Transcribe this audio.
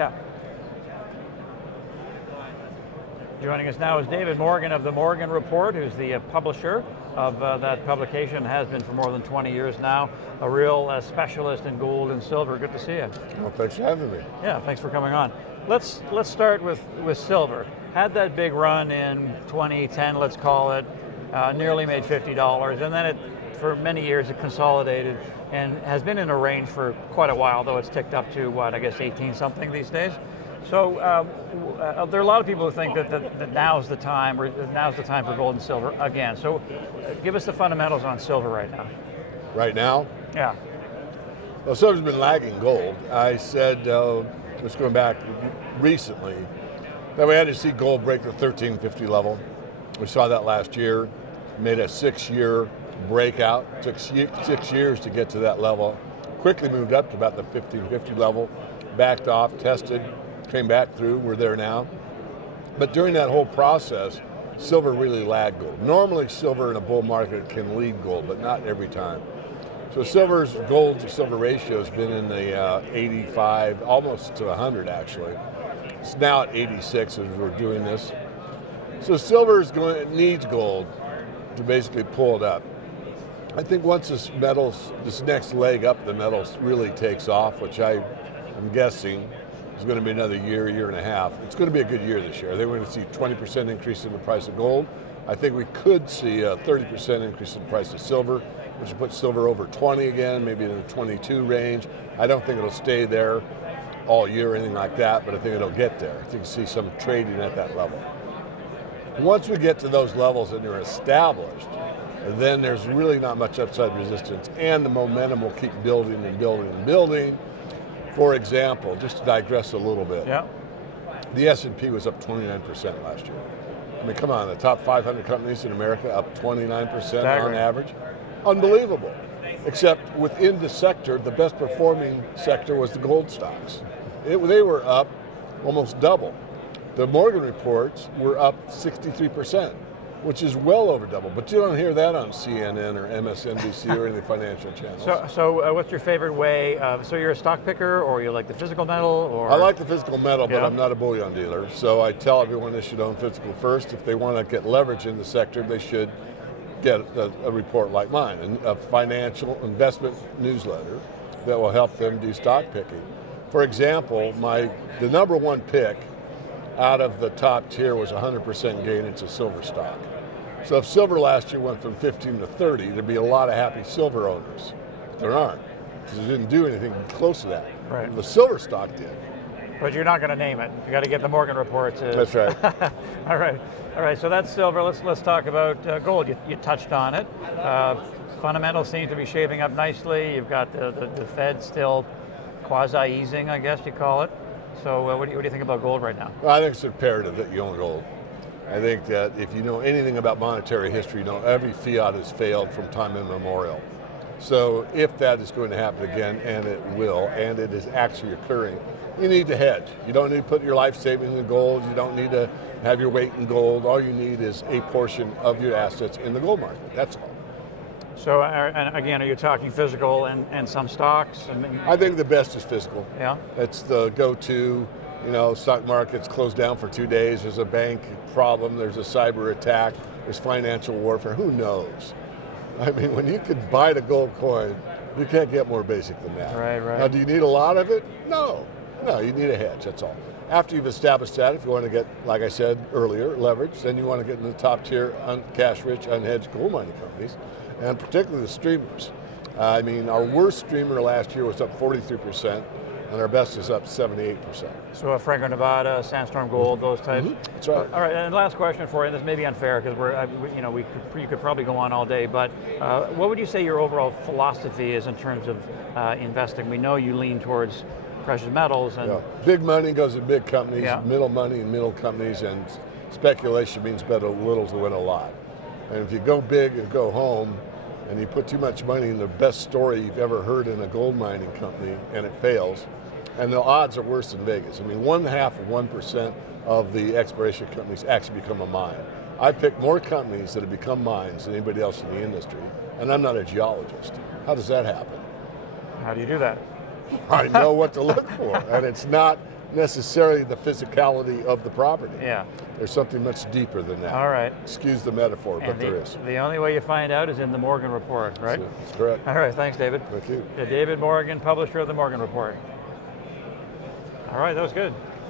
Yeah. Joining us now is David Morgan of the Morgan Report, who's the publisher of that publication, has been for more than 20 years now, a real specialist in gold and silver. Good to see you. Well, thanks for having me. Yeah, thanks for coming on. Let's start with silver. Had that big run in 2010, let's call it, nearly made $50, and then for many years it consolidated and has been in a range for quite a while, though it's ticked up to, what, I guess 18 something these days. So there are a lot of people who think that now's the time for gold and silver again. So give us the fundamentals on silver right now. Right now? Yeah. Well, silver's been lagging gold. I said, just going back recently, that we had to see gold break the 1350 level. We saw that last year, made a 6-year breakout, took 6 years to get to that level, quickly moved up to about the 1550 level, backed off, tested, came back through, we're there now. But during that whole process, silver really lagged gold. Normally silver in a bull market can lead gold, but not every time. So silver's gold to silver ratio has been in the 85, almost to 100 actually. It's now at 86 as we're doing this. So silver's needs gold to basically pull it up. I think once this next leg up the metals really takes off, which I'm guessing is going to be another year and a half. It's going to be a good year this year. I think we're going to see 20% increase in the price of gold. I think we could see a 30% increase in the price of silver, which would put silver over 20 again, maybe in the 22 range. I don't think it'll stay there all year or anything like that, but I think it'll get there. I think you see some trading at that level. Once we get to those levels and they're established, then there's really not much upside resistance, and the momentum will keep building and building and building. For example, just to digress a little bit, yeah. The S&P was up 29% last year. I mean, come on, the top 500 companies in America up 29% on average. Unbelievable. Except within the sector, the best performing sector was the gold stocks. They were up almost double. The Morgan reports were up 63%, which is well over double. But you don't hear that on CNN or MSNBC or any financial channels. So what's your favorite way? So you're a stock picker, or you like the physical metal? Or? I like the physical metal, but yeah. I'm not a bullion dealer. So I tell everyone they should own physical first. If they want to get leverage in the sector, they should get a report like mine, a financial investment newsletter that will help them do stock picking. For example, the number one pick out of the top tier was 100% gain into silver stock. So if silver last year went from 15 to 30, there'd be a lot of happy silver owners. There aren't, because it didn't do anything close to that. Right. The silver stock did. But you're not going to name it. You got to get the Morgan report. That's right. All right. So that's silver. Let's talk about gold. You touched on it. Fundamentals seem to be shaping up nicely. You've got the Fed still quasi-easing, I guess you call it. So what do you think about gold right now? Well, I think it's imperative that you own gold. I think that if you know anything about monetary history, you know every fiat has failed from time immemorial. So if that is going to happen again, and it will, and it is actually occurring, you need to hedge. You don't need to put your life savings in gold. You don't need to have your weight in gold. All you need is a portion of your assets in the gold market. That's all. So, and again, are you talking physical and some stocks? I think the best is physical. Yeah. It's the go-to. You know, stock market's closed down for 2 days. There's a bank problem. There's a cyber attack. There's financial warfare. Who knows? I mean, when you could buy the gold coin, you can't get more basic than that. Right. Now, do you need a lot of it? No, you need a hedge, that's all. After you've established that, if you want to get, like I said earlier, leverage, then you want to get in the top tier, cash-rich, unhedged gold mining companies, and particularly the streamers. I mean, our worst streamer last year was up 43%, and our best is up 78%. So Franco-Nevada, Sandstorm Gold, those types? Mm-hmm. That's right. All right, and last question for you, and this may be unfair because you could probably go on all day, but what would you say your overall philosophy is in terms of investing? We know you lean towards precious metals. And big money goes in big companies, yeah. money in middle companies, and speculation means bet a little to win a lot. And if you go big and go home, and you put too much money in the best story you've ever heard in a gold mining company, and it fails, and the odds are worse than Vegas. I mean, 1/2% of the exploration companies actually become a mine. I picked more companies that have become mines than anybody else in the industry, and I'm not a geologist. How does that happen? How do you do that? I know what to look for, and it's not necessarily the physicality of the property. Yeah. There's something much deeper than that. All right. Excuse the metaphor, but And there is. the only way you find out is in the Morgan Report, right? That's correct. All right, thanks, David. Thank you. David Morgan, publisher of the Morgan Report. All right, that was good.